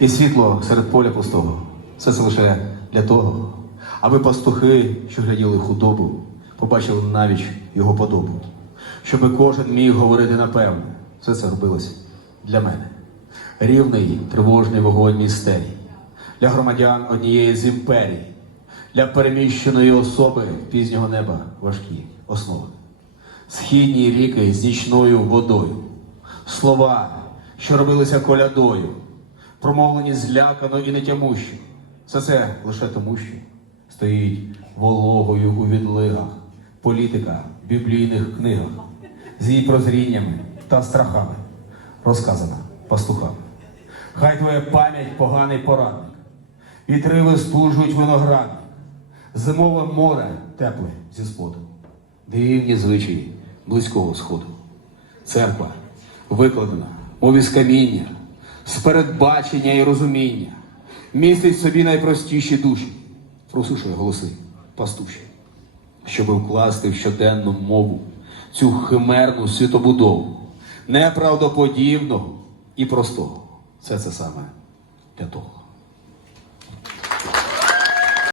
І світло серед поля пустого. Все це лише для того, аби пастухи, що гляділи худобу, побачили навіть його подобу. Щоби кожен міг говорити напевне. Все це робилось для мене. Рівний тривожний вогонь містерій. Для громадян однієї з імперій, для переміщеної особи пізнього неба важкі основи. Східні ріки з нічною водою, слова, що робилися колядою, промовлені злякано і нетямущо. Все це лише тому, що стоїть вологою у відлигах політика в біблійних книгах з її прозріннями та страхами, розказана пастухами. Хай твоя пам'ять поганий порадник, вітри вистужують виноградник, зимове море тепле зі споду, дивні звичаї близького сходу. Церква викладена, мов із каміння, з передбачення і розуміння, містить в собі найпростіші душі, просушує голоси пастуші, щоби вкласти в щоденну мову цю химерну світобудову, неправдоподібного і простого. Все це саме для того.